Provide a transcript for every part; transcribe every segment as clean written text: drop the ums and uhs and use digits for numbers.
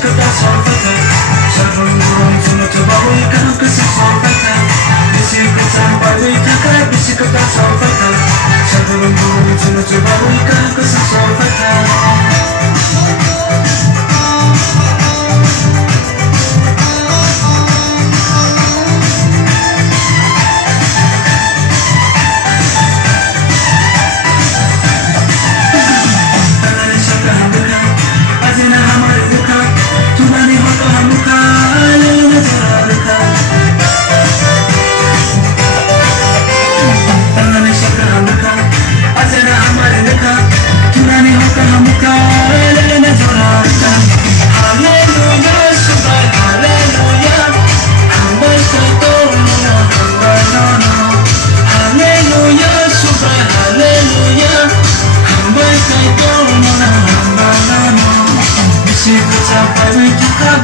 bisikata solfata Sabun burung suno coba ikan kesik solfata Bisikata bawi taka bisikata solfata Sabun burung suno coba ikan kesik solfata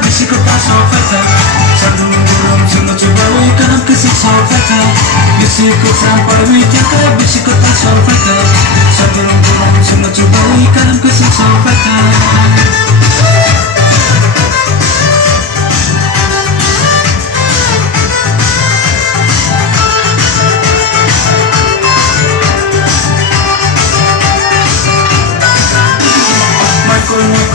Bisikata solfata Sabun burung suno coba ikan kesik solfata Bisikata bawi taka bisikata solfata Sabun burung suno coba ikan kesik solfata Marco